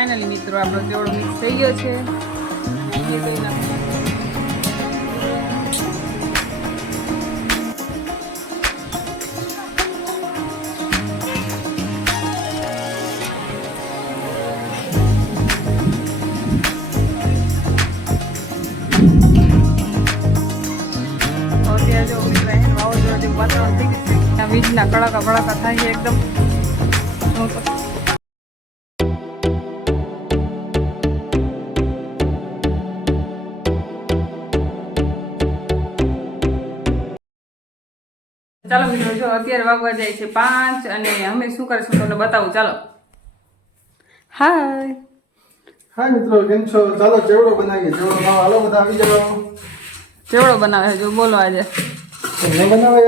Finally મિત્રો, આપણો ચેવડો mix થઈ ગયો છે. વાતાવરણ થઈ ગયું વીજના કડાકા ભડાકા થાય એકદમ. ચાલો મિત્રો જો અત્યારે વાગવા જાય છે પાંચ અને અમે શું કરીશું તમને બતાવું. ચાલો. હાય. હાય મિત્રો કેમ છો? ચાલો ચેવડો બનાવીએ? ચેવડો ખાવા? હાલો બધા આવી જાઓ. ચેવડો બનાવે જો બોલો આજે. બનાવે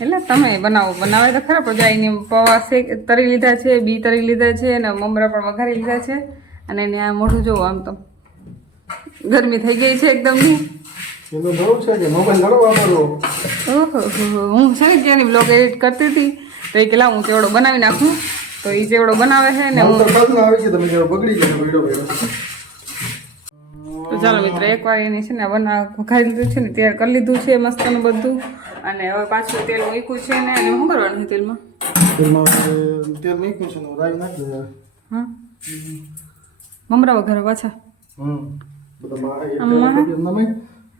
એટલે તમે બનાવો. બનાવે તો ખરા પણ જાય એની પૌવા શેક તરી લીધા છે બી તરી લીધા છે અને મમરા પણ વઘારી લીધા છે અને એને આ મોઢું જોવો આમ તો. ગરમી થઈ ગઈ છે એકદમની બહુ છે કે મોબાઈલ ઓહો હું છે ને ત્યાંની બ્લોગ એડિટ કરતી હતી તો એ કે હું ચેવડો બનાવી નાખું. તો એ ચેવડો બનાવે છે ને હું તો ચાલો મિત્ર એકવાર એની છે ને બના ખાઈ લીધું છે ને તૈયાર કરી લીધું છે મસ્તનું બધું. અને હવે પાછું તેલ મૂક્યું છે ને એને શું કરવાનું છે તેલમાં? તેલ મૂક્યું છે ને રાઈ નાખી હા? મમરા વઘારો પાછા? હમ.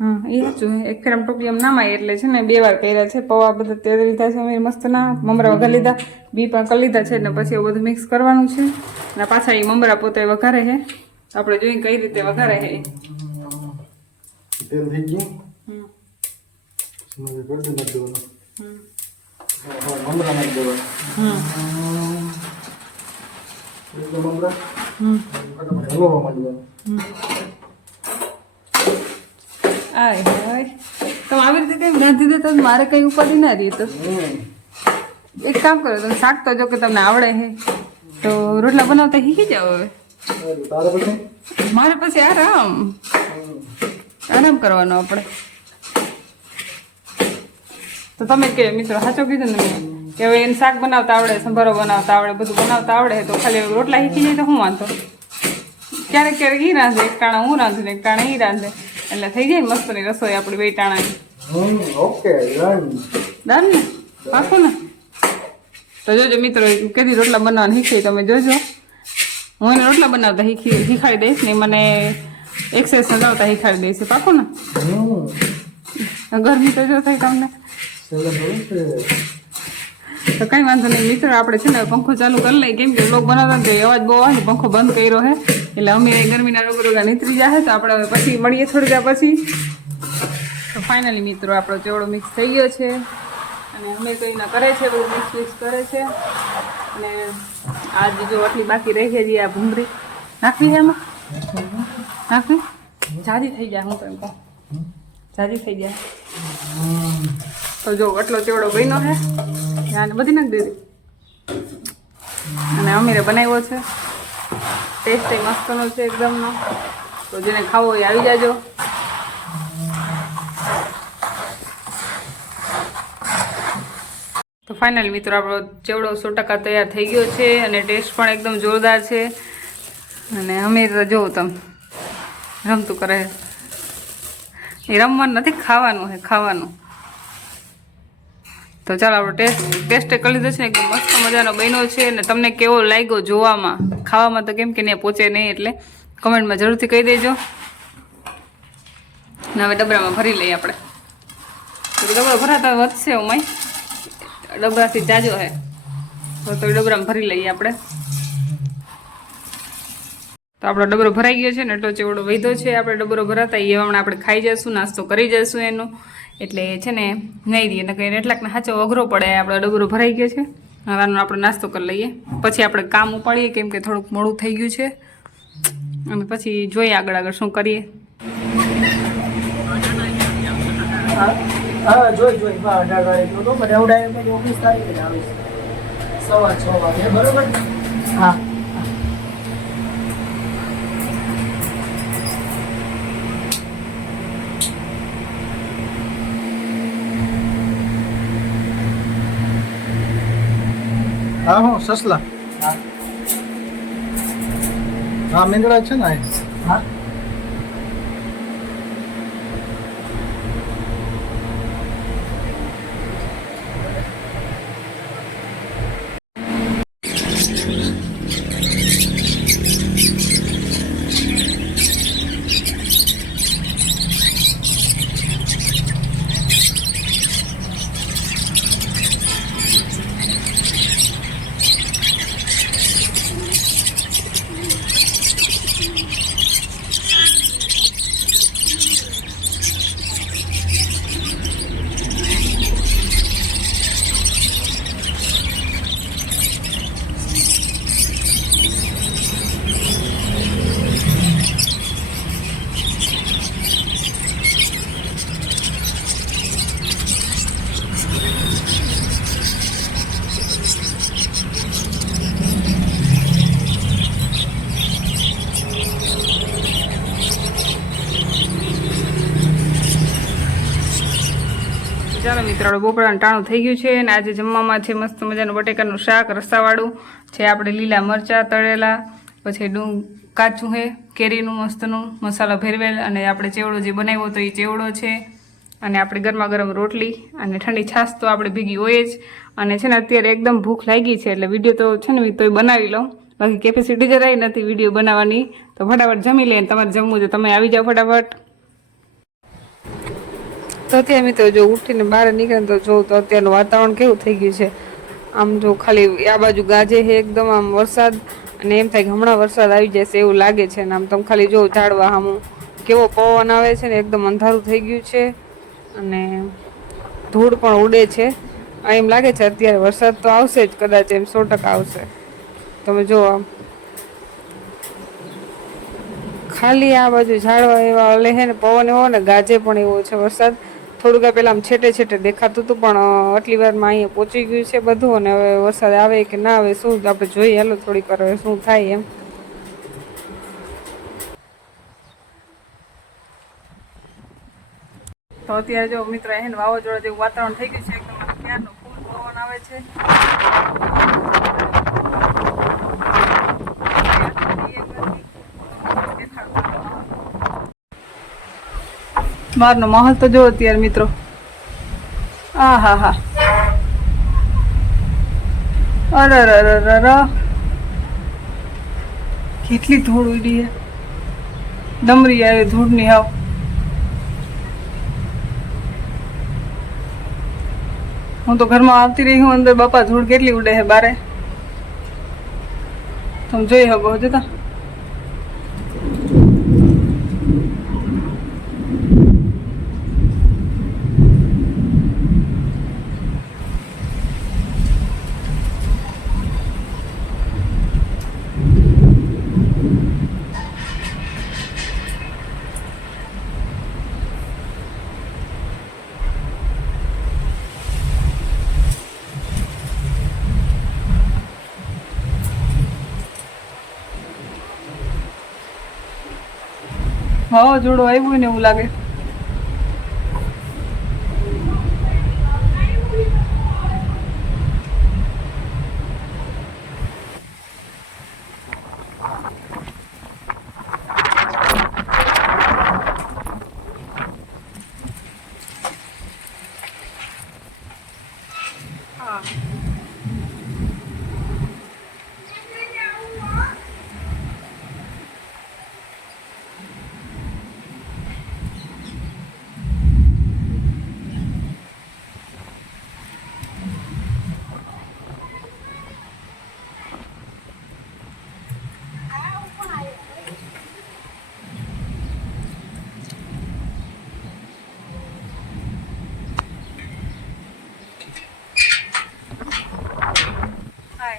માં આમાં? હા એ જ એક ફેરમ ટોપી એમ નામાય એટલે છે ને બે વાર કર્યા છે પૌવા બધા તેલ લીધા છે અમે મસ્ત ના મમરા વઘાર લીધા બી પણ કરી લીધા છે ને પછી એવું બધું મિક્સ કરવાનું છે અને પાછા એ મમરા પોતે વઘારે છે આપણે જોઈએ કઈ રીતે વઘારે છે. તેલ થઈ ગયું હમ. મને નાખી દેવાનું હમ. મમરા નાખી દેવાનું હમ. મમરા હમ. હલવા માંડવાનું આય હાય. તમે આવી રીતે કઈ રાંધી દેતા તો મારે કઈ ઉપાડી ના રહી તો? એક કામ કરો, તમે શાક તો જો કે તમને આવડે હે. તો રોટલા બનાવતા શીખી જાઓ હવે. મારે પછી આરામ. આરામ કરવાનો આપણે. તો તમે કે, મિત્રો, સાચો કીધું ને કે હવે એને શાક બનાવતા આવડે, સંભારો બનાવતા આવડે, બધું બનાવતા આવડે, તો ખાલી રોટલા શીખી જાય તો હું વાંધો? ક્યારેક ક્યારેક એ રાંધે, એક ટાણા હું રાંધું ને એક ટાણા ઈ રાંધે. એટલે થઈ જાય મસ્તની રસોઈ આપણી બે ઓકે ડન ડન ને? પાકું ને? તો જોજો મિત્રો કેદી રોટલા બનાવવાનું શીખી તમે જોજો. હું એને રોટલા બનાવતા શીખી શીખાડી દઈશ ને મને એક્સરસાઇઝ સજાવતા શીખાડી દઈશ. પાકું ને? ગરમી તો જો થાય તમને. તો કઈ વાંધો નહીં. મિત્ર, આપણે છે ને પંખો ચાલુ કરી લઈએ. કેમ કે લોક બનાવતા તો અવાજ બહુ આવે પંખો બંધ કર્યો હે. એટલે અમે ગરમીના રોગ રોગા નીતરી જાય તો આપણે પછી મળીએ થોડી વાર પછી. તો ફાઇનલી મિત્રો, આપણો ચેવડો મિક્સ થઈ ગયો છે. અને અમે તો એના કરે છે બધું મિક્સ મિક્સ કરે છે. અને આ બીજો આટલી બાકી રહી ગઈ આ ભૂમરી નાખવી છે એમાં? નાખવી? જાજી થઈ જાય હું તો એમ કહું. જાજી થઈ જાય તો જો આટલો ચેવડો બન્યો છે આને બધી નાખ દીધી. અને અમીરે બનાવ્યો છે. ટેસ્ટ મસ્તનો છે એકદમનો. તો જેને ખાવો એ આવી જાજો. તો ફાઇનલી મિત્રો, આપણો ચેવડો સો ટકા તૈયાર થઈ ગયો છે અને ટેસ્ટ પણ એકદમ જોરદાર છે. અને અમીર જોવું તમે રમતું કરે. એ રમવાનું નથી, ખાવાનું છે ખાવાનું. તો ચાલો આપણો ટેસ્ટ ટેસ્ટ કરી લીધો છે ને, એકદમ મસ્ત મજાનો બન્યો છે અને તમને કેવો લાગ્યો જોવામાં? ખાવામાં તો કેમ કે ત્યાં પહોંચે નહીં એટલે કમેન્ટમાં જરૂરથી કહી દેજો. ને હવે ડબરામાં ભરી લઈએ આપણે. ડબરો ભરાતા વધશે ઉમાય ડબરાથી જાજો હે. તો ડબરામાં ભરી લઈએ આપણે. તો આપણો ડબરો ભરાઈ ગયો છે ને એટલો ચેવડો વધ્યો છે. આપણે ડબરો ભરાતા એ હમણાં આપણે ખાઈ જઈશું નાસ્તો કરી જઈશું એનો. એટલે છે ને નહીં દઈએ નકર એટલાકને સાચો અઘરો પડે આપણો ડબરો ભરાઈ ગયો છે. હવાનો આપણે નાસ્તો કરી લઈએ. પછી આપણે કામ ઉપાડીએ કેમ કે થોડુંક મોડું થઈ ગયું છે. અને પછી જોઈએ આગળ આગળ શું કરીએ. હા જોઈ જોઈ. અઢાર તારીખનો તો મને ઉડાય પછી તારીખે જ સવા છ વાગે બરોબર હા. હા હું સસલા. હા. મેંદડા છે ને હા. મિત્રો બપોરાનું ટાણું થઈ ગયું છે અને આજે જમવામાં છે મસ્ત મજાનું બટેકાનું શાક, રસાવાળું છે, આપણે લીલા મરચાં તળેલા, પછી ડુંગ કાચું હે કેરીનું મસ્તનું, મસાલો ભેરવેલ અને આપણે ચેવડો જે બનાવ્યો તો એ ચેવડો છે. અને આપણે ગરમા ગરમ રોટલી અને ઠંડી છાશ તો આપણે ભેગી હોય જ. અને છે ને અત્યારે એકદમ ભૂખ લાગી છે એટલે વીડિયો તો છે ને તોય બનાવી લઉં. બાકી કેપેસિટી જરાય નથી વીડિયો બનાવવાની. તો ફટાફટ જમી લઈને તમારે જમવું છે તમે આવી જાઓ ફટાફટ. તો અત્યારે મિત્રો જો ઉઠીને બહાર નીકળે તો જોઉં તો અત્યારનું વાતાવરણ કેવું થઈ ગયું છે. આમ જો ખાલી આ બાજુ ગાજે છે એકદમ આમ વરસાદ અને એમ થાય કે હમણાં વરસાદ આવી જશે એવું લાગે છે ને આમ તમે ખાલી જો ઝાડવા આમ કેવો પવન આવે છે ને એકદમ અંધારું થઈ ગયું છે અને ધૂળ પણ ઉડે છે. એમ લાગે છે અત્યારે વરસાદ તો આવશે જ કદાચ એમ સો ટકા આવશે. તમે જો આમ ખાલી આ બાજુ ઝાડવા એવા લે ને પવન એવો ને ગાજે પણ એવો છે વરસાદ. થોડુંક પેલા આમ છેટે છેટે દેખાતું હતું, પણ આટલી વારમાં અહીંયા પહોંચી ગયું છે બધું અને હવે વરસાદ આવે કે ના આવે, શું આપણે જોઈએ? હાલો, થોડીક વાર હવે શું થાય એમ. તો અત્યારે જો મિત્ર, એને વાવાઝોડા જેવું વાતાવરણ થઈ ગયું છે, એકદમ ક્યારનો ફૂલ પવન આવે છે. બહારનો માહોલ તો જો અત્યારે, મિત્રો. આ હા હા. અરે અરે કેટલી ધૂળ ઉડી ડમરી આવે ધૂળની હાવ. હું તો ઘરમાં આવતી રહી હું અંદર બાપા ધૂળ કેટલી ઉડે છે બારે. તમે જોઈ શકો જતા. વાવાઝોડું આવ્યું ને એવું લાગે.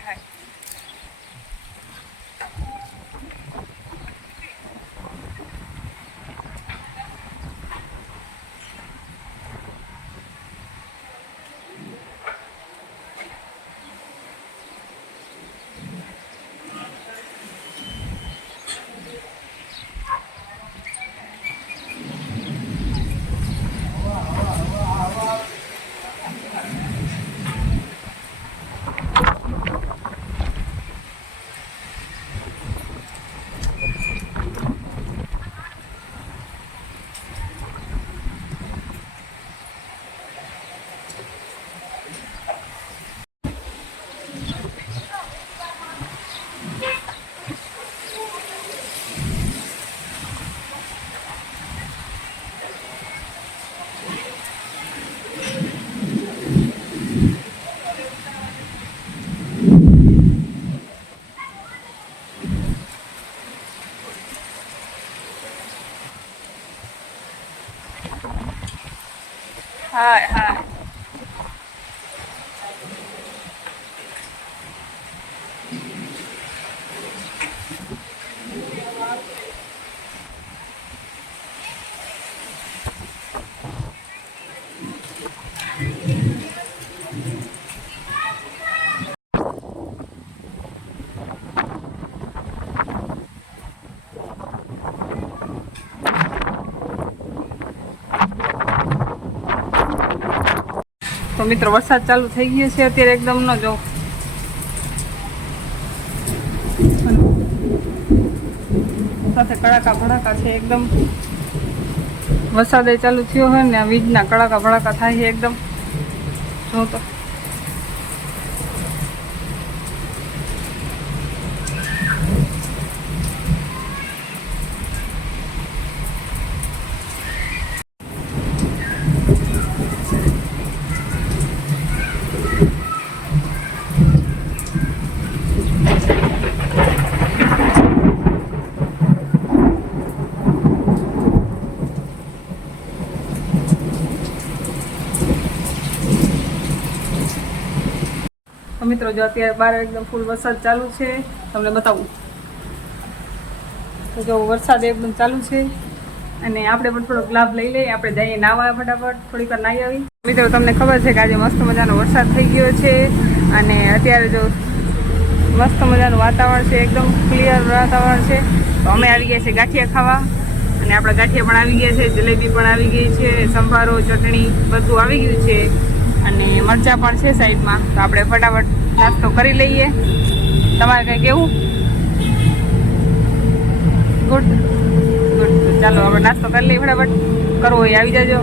હાય તો મિત્રો, વરસાદ ચાલુ થઈ ગયો છે. અત્યારે એકદમ ન જો. સાથે કડાકા ભડાકા છે એકદમ. વરસાદ ચાલુ થયો હોય ને વીજના કડાકા ભડાકા થાય છે એકદમ. જો તો. મિત્રો, જો અત્યારે બાર એકદમ ફૂલ વરસાદ ચાલુ છે, તમને બતાવું. તો જો વરસાદ એકદમ ચાલુ છે, અને આપણે પણ થોડોક લાભ લઈ લઈએ, આપણે જઈએ નાવા ફટાફટ, થોડીક વાર નાહી આવી. મિત્રો, તમને ખબર છે કે આજે મસ્ત મજાનો વરસાદ થઈ ગયો છે, અને અત્યારે જો મસ્ત મજાનું વાતાવરણ છે, એકદમ ક્લિયર વાતાવરણ છે. તો અમે આવી ગયા છીએ ગાંઠિયા ખાવા, અને આપણા ગાંઠિયા પણ આવી ગયા છે, જલેબી પણ આવી ગઈ છે, સંભારો, ચટણી બધું આવી ગયું છે, અને મરચાં પણ છે સાઈડમાં. તો આપણે ફટાફટ નાસ્તો કરી લઈએ. તમારે કંઈ કેવું? ગુડ ગુડ ચાલો, હવે નાસ્તો કરી લઈએ ફટાફટ. કરવો હોય આવી જાજો.